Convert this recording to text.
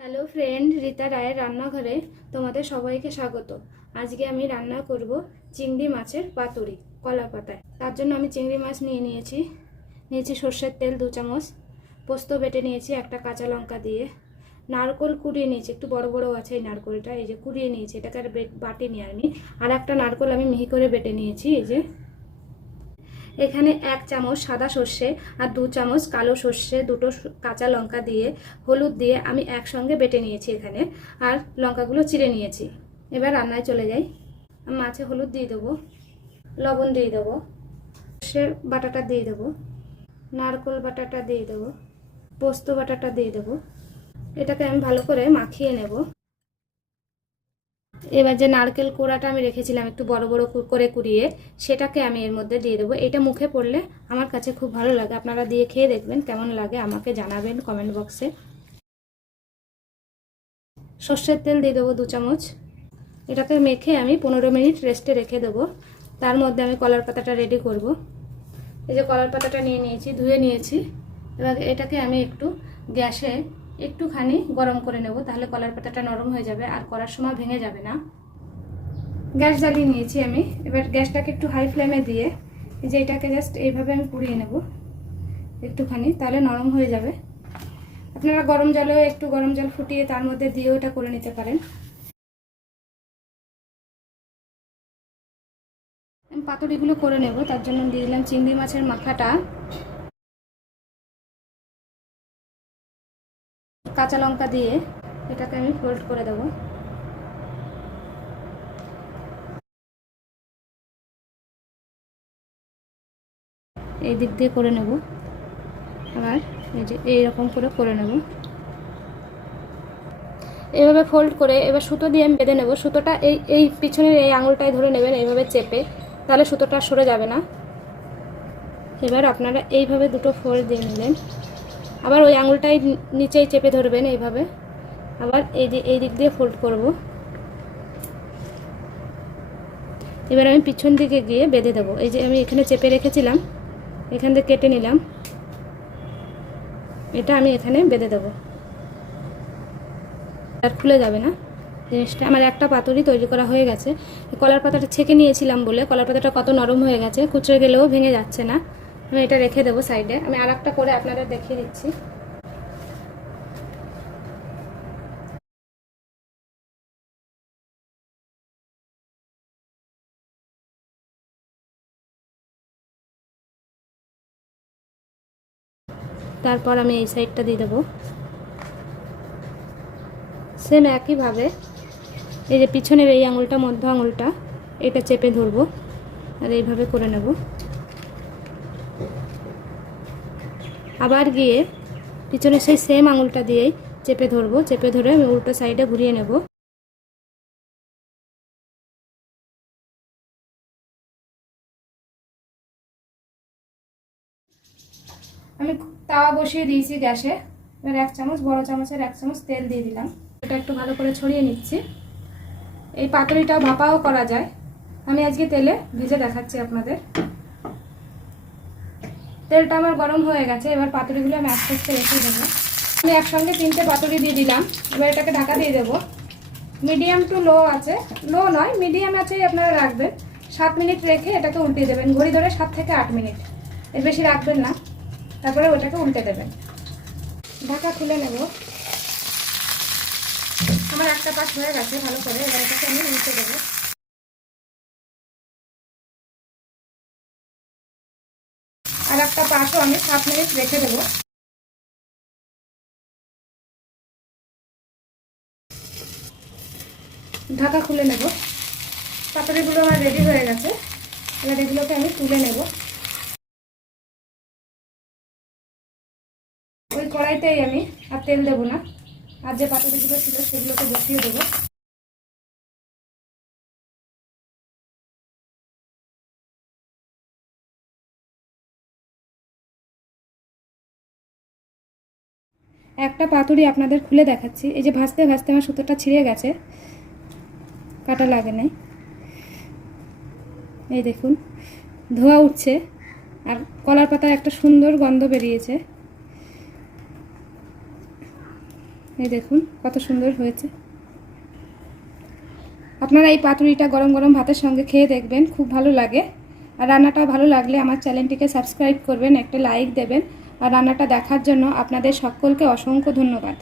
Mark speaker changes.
Speaker 1: Hello friend, Rita রায়ের রান্নাঘরে তোমাদের সবাইকে স্বাগত। আজকে আমি রান্না করব চিংড়ি মাছের পাতুরি কলা পাতায়। তার জন্য আমি চিংড়ি মাছ নিয়ে নিয়েছি। নিয়েছি সর্ষের তেল দু চামচ, পোস্ত বেটে নিয়েছি একটা কাঁচা লঙ্কা দিয়ে। নারকোল কুড়িয়ে নিয়েছি, একটু বড় বড় আছে এই নারকোলটা, এই যে কুড়িয়ে নিয়েছি, এটাকে আর বেট- বাটিনি আমি। আর একটা নারকোল আমি মিহি করে বেটে নিয়েছি, এই যে। এখানে এক চামচ সাদা সর্ষে আর দু চামচ কালো সর্ষে দুটো কাঁচা লঙ্কা দিয়ে, হলুদ দিয়ে আমি একসঙ্গে বেটে নিয়েছি এখানে আর লঙ্কাগুলো চিড়ে নিয়েছি। এবার রান্নায় চলে যাই। মাছে হলুদ দিয়ে দেবো, লবণ দিয়ে দেবো, সর্ষের বাটাটা দিয়ে দেবো, নারকোল বাটাটা দিয়ে দেবো, পোস্ত বাটাটা দিয়ে দেবো। এটাকে আমি ভালো করে মাখিয়ে নেব। এবার যে নারকেল কোড়াটা আমি রেখেছিলাম একটু বড় বড় করে কুড়িয়ে, সেটাকে আমি এর মধ্যে দিয়ে দেবো। এটা মুখে পড়লে আমার কাছে খুব ভালো লাগে। আপনারা দিয়ে খেয়ে দেখবেন কেমন লাগে, আমাকে জানাবেন কমেন্ট বক্সে সর্ষের তেল দিয়ে দেবো দু চামচ। এটাকে মেখে আমি পনেরো মিনিট রেস্টে রেখে দেবো। তার মধ্যে আমি কলার পাতাটা রেডি করব। এই যে কলার পাতাটা নিয়ে নিয়েছি, ধুয়ে নিয়েছি। এবার এটাকে আমি একটু গ্যাসে একটুখানি গরম করে নেব, তাহলে কলার পাতাটা নরম হয়ে যাবে আর করার সময় ভেঙে যাবে না। গ্যাস জ্বালিয়ে নিয়েছি আমি। এবার গ্যাসটাকে একটু হাই ফ্লেমে দিয়ে যে এটাকে জাস্ট এইভাবে আমি পুড়িয়ে নেব একটুখানি, তাহলে নরম হয়ে যাবে। আপনারা গরম জলেও একটু গরম জল ফুটিয়ে তার মধ্যে দিয়েও এটা করে নিতে পারেন। পাতুরিগুলো করে নেব, তার জন্য দিয়ে দিলাম চিংড়ি মাছের মাখাটা। কাঁচা লঙ্কা দিয়ে এটাকে আমি ফোল্ড করে দেবো। এই দিক দিয়ে করে নেব। আবার এই যে এইরকম করে করে নেব। এইভাবে ফোল্ড করে এবার সুতো দিয়ে আমি বেঁধে নেব। সুতোটা এই এই পিছনের এই আঙুলটায় ধরে নেবেন এইভাবে চেপে, তাহলে সুতোটা সরে যাবে না। এবার আপনারা এইভাবে দুটো ফোল্ড দিয়ে নিলেন। আবার ওই আঙুলটাই নিচেই চেপে ধরবেন এইভাবে। আবার এই যে এই দিক দিয়ে ফোল্ড করব। এবার আমি পিছন দিকে গিয়ে বেঁধে দেবো। এই যে আমি এখানে চেপে রেখেছিলাম, এখান থেকে কেটে নিলাম। এটা আমি এখানে বেঁধে দেবো। আর খুলে যাবে না। জিনিসটা আমার একটা পাতুরি তৈরি করা হয়ে গেছে। কলার পাতাটা ছেঁকে নিয়েছিলাম বলে, কলার পাতাটা কত নরম হয়ে গেছে, কুচড়ে গেলেও ভেঙে যাচ্ছে না। আমি এটা রেখে দেবো সাইডে। আমি আর করে আপনাদের দেখিয়ে দিচ্ছি। তারপর আমি এই সাইডটা দিয়ে দেবো। সেম একইভাবে এই যে পিছনের এই আঙুলটা, মধ্য আঙুলটা, এটা চেপে ধরবো। আর এইভাবে করে নেব। আবার গিয়ে পিছনে সেই সেম আঙুলটা দিয়েই চেপে ধরবো, চেপে ধরে আমি উল্টো সাইডে ঘুরিয়ে নেব। আমি তাওয়া বসিয়ে দিয়েছি গ্যাসে। এবার এক চামচ, বড় চামচের এক চামচ তেল দিয়ে দিলাম। এটা একটু ভালো করে ছড়িয়ে নিচ্ছি। এই পাতুরিটা ভাপাও করা যায়। আমি আজকে তেলে ভেজে দেখাচ্ছি আপনাদের। তেলটা আমার গরম হয়ে গেছে, এবার পাতুরিগুলো আমি আস্তে আস্তে রেখে দেবো। আমি একসঙ্গে তিনটে পাতুরি দিয়ে দিলাম, এবার এটাকে ঢাকা দিয়ে দেবো। মিডিয়াম টু লো আছে, লো নয়, মিডিয়াম আছে আপনারা রাখবেন। সাত মিনিট রেখে এটাকে উল্টে দেবেন, ঘড়ি ধরে সাত থেকে আট মিনিট। এর বেশি রাখবেন না, তারপরে ওটাকে উল্টে দেবেন। ঢাকা খুলে নেব। আমার একটা পাশ হয়ে গেছে, ভালো করে, এবার এটাকে আমি উল্টে দেবো। একটা পাশও আমি সাত মিনিট রেখে দেবো। ঢাকা খুলে নেব। পাতুরিগুলো আমার রেডি হয়ে গেছে। এবার এগুলোকে আমি তুলে নেব। ওই কড়াইটাই আমি আর তেল দেবো না। আর যে পাতুরিগুলো ছিল সেগুলোকে বসিয়ে দেবো। একটা পাতুরি আপনাদের খুলে দেখাচ্ছি। এই যে ভাজতে ভাজতে আমার সুতোটা ছিঁড়ে গেছে। কাটা লাগে নাই। এই দেখুন, ধোয়া উঠছে আর কলার পাতার একটা সুন্দর গন্ধ বেরিয়েছে। এই দেখুন, কত সুন্দর হয়েছে। আপনারা এই পাতুরিটা গরম গরম ভাতের সঙ্গে খেয়ে দেখবেন, খুব ভালো লাগে। আর রান্নাটা ভালো লাগলে আমার চ্যানেলটিকে সাবস্ক্রাইব করবেন, একটা লাইক দেবেন। রান্নাটা দেখার জন্য আপনাদের সকলকে অসংখ্য ধন্যবাদ।